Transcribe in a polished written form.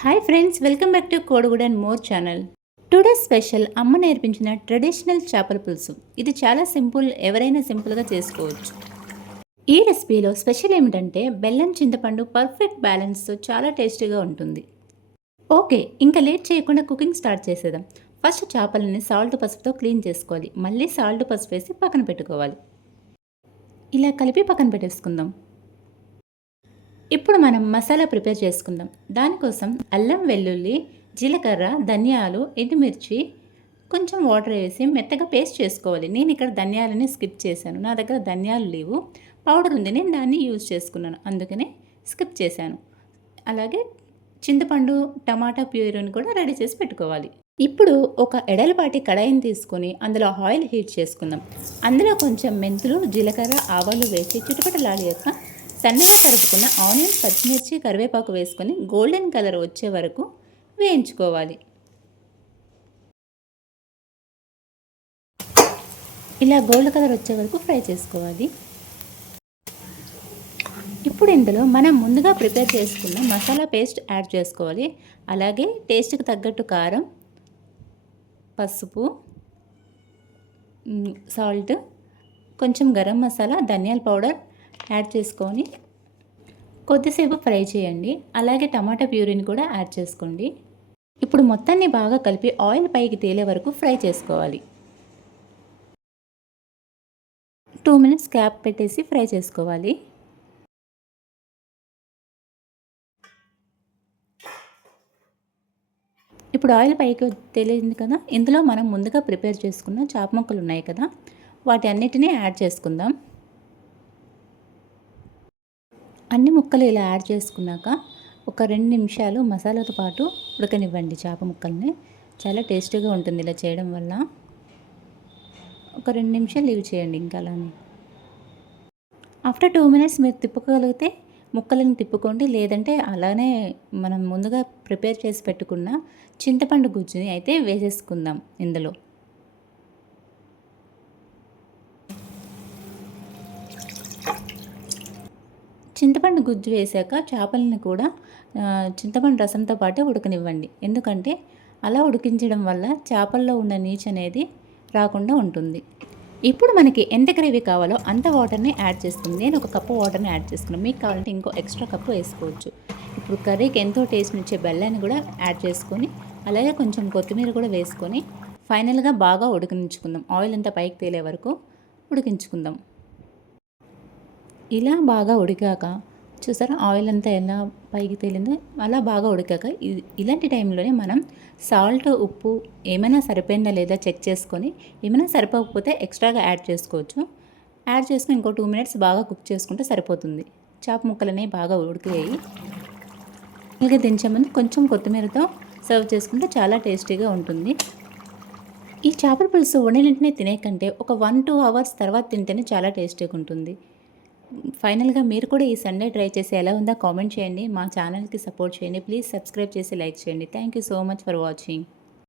Hi friends, welcome back to కోడిగుడ్ and more channel. Today special అమ్మ నేర్పించిన traditional చేపల పులుసు. ఇది చాలా సింపుల్, ఎవరైనా సింపుల్గా చేసుకోవచ్చు. ఈ రెసిపీలో స్పెషల్ ఏమిటంటే బెల్లం చింతపండు పర్ఫెక్ట్ బ్యాలెన్స్తో చాలా టేస్టీగా ఉంటుంది. ఓకే, ఇంకా లేట్ చేయకుండా కుకింగ్ స్టార్ట్ చేసేద్దాం. ఫస్ట్ చేపలని సాల్ట్ పసుపుతో క్లీన్ చేసుకోవాలి. మళ్ళీ సాల్ట్ పసుపు వేసి పక్కన పెట్టుకోవాలి. ఇలా కలిపి పక్కన పెట్టేసుకుందాం. ఇప్పుడు మనం మసాలా ప్రిపేర్ చేసుకుందాం. దానికోసం అల్లం వెల్లుల్లి, జీలకర్ర, ధనియాలు, ఎండుమిర్చి, కొంచెం వాటర్ వేసి మెత్తగా పేస్ట్ చేసుకోవాలి. నేను ఇక్కడ ధనియాలని స్కిప్ చేశాను. నా దగ్గర ధనియాలు లేవు, పౌడర్ ఉంది, నేను దాన్ని యూజ్ చేసుకున్నాను, అందుకనే స్కిప్ చేశాను. అలాగే చింతపండు, టమాటా ప్యూరీని కూడా రెడీ చేసి పెట్టుకోవాలి. ఇప్పుడు ఒక ఎడలపాటి కడాయిని తీసుకొని అందులో ఆయిల్ హీట్ చేసుకుందాం. అందులో కొంచెం మెంతులు, జీలకర్ర, ఆవాలు వేసి చిటపటలాడాక సన్నగా తరుపుకున్న ఆనియన్స్, పచ్చిమిర్చి, కరివేపాకు వేసుకొని గోల్డెన్ కలర్ వచ్చే వరకు వేయించుకోవాలి. ఇలా గోల్డ్ కలర్ వచ్చే వరకు ఫ్రై చేసుకోవాలి. ఇప్పుడు ఇందులో మనం ముందుగా ప్రిపేర్ చేసుకున్న మసాలా పేస్ట్ యాడ్ చేసుకోవాలి. అలాగే టేస్ట్కి తగ్గట్టు కారం, పసుపు, సాల్ట్, కొంచెం గరం మసాలా, ధనియాల పౌడర్ యాడ్ చేసుకొని కొద్దిసేపు ఫ్రై చేయండి. అలాగే టమాటా ప్యూరీని కూడా యాడ్ చేసుకోండి. ఇప్పుడు మొత్తాన్ని బాగా కలిపి ఆయిల్ పైకి తేలే వరకు ఫ్రై చేసుకోవాలి. 2 మినిట్స్ క్యాప్ పెట్టేసి ఫ్రై చేసుకోవాలి. ఇప్పుడు ఆయిల్ పైకి తేలింది కదా, ఇందులో మనం ముందుగా ప్రిపేర్ చేసుకున్న చాప ముక్కలు ఉన్నాయి కదా, వాటి అన్నిటినీ యాడ్ చేసుకుందాం. అన్ని ముక్కలు ఇలా యాడ్ చేసుకున్నాక ఒక 2 నిమిషాలు మసాలాతో పాటు ఉడకనివ్వండి. చేప ముక్కల్ని చాలా టేస్టీగా ఉంటుంది ఇలా చేయడం వల్ల. ఒక 2 నిమిషాలు లీవ్ చేయండి ఇంకా అలానే. ఆఫ్టర్ 2 మినిట్స్ మీరు తిప్పుకోగలిగితే ముక్కలను తిప్పుకోండి, లేదంటే అలానే మనం ముందుగా ప్రిపేర్ చేసి పెట్టుకున్న చింతపండు గుజ్జుని అయితే వేసేసుకుందాం ఇందులో. చింతపండు గుజ్జు వేసాక చేపలను కూడా చింతపండు రసంతో పాటు ఉడకనివ్వండి. ఎందుకంటే అలా ఉడికించడం వల్ల చేపల్లో ఉన్న నీచు అనేది రాకుండా ఉంటుంది. ఇప్పుడు మనకి ఎంత గ్రేవీ కావాలో అంత వాటర్ని యాడ్ చేసుకుంది. నేను ఒక కప్పు వాటర్ని యాడ్ చేసుకున్నాను. మీకు కావాలంటే ఇంకో ఎక్స్ట్రా కప్పు వేసుకోవచ్చు. ఇప్పుడు కర్రీకి ఎంతో టేస్ట్ ఇచ్చే బెల్లాన్ని కూడా యాడ్ చేసుకొని, అలాగే కొంచెం కొత్తిమీర కూడా వేసుకొని ఫైనల్గా బాగా ఉడికించుకుందాం. ఆయిల్ అంతా పైకి తేలే వరకు ఉడికించుకుందాం. ఇలా బాగా ఉడికాక చూసారా ఆయిల్ అంతా ఎలా పైకి తేలిందో, అలా బాగా ఉడికాక ఇలాంటి టైంలోనే మనం సాల్ట్, ఉప్పు ఏమైనా సరిపోయిందా లేదా చెక్ చేసుకొని, ఏమైనా సరిపోకపోతే ఎక్స్ట్రాగా యాడ్ చేసుకోవచ్చు. యాడ్ చేసుకుని ఇంకో 2 మినిట్స్ బాగా కుక్ చేసుకుంటే సరిపోతుంది. చేప ముక్కలనే బాగా ఉడికాయి. అలాగే దించే ముందు కొంచెం కొత్తిమీరతో సర్వ్ చేసుకుంటే చాలా టేస్టీగా ఉంటుంది. ఈ చేపల పులుసు వండిన తినే కంటే ఒక 1-2 అవర్స్ తర్వాత తింటేనే చాలా టేస్టీగా ఉంటుంది. ఫైనల్గా మీరు కూడా ఈ సండే ట్రై చేసి ఎలా ఉందో కామెంట్ చేయండి. మా ఛానల్కి సపోర్ట్ చేయండి. ప్లీజ్ సబ్స్క్రైబ్ చేసి లైక్ చేయండి. Thank you so much for watching.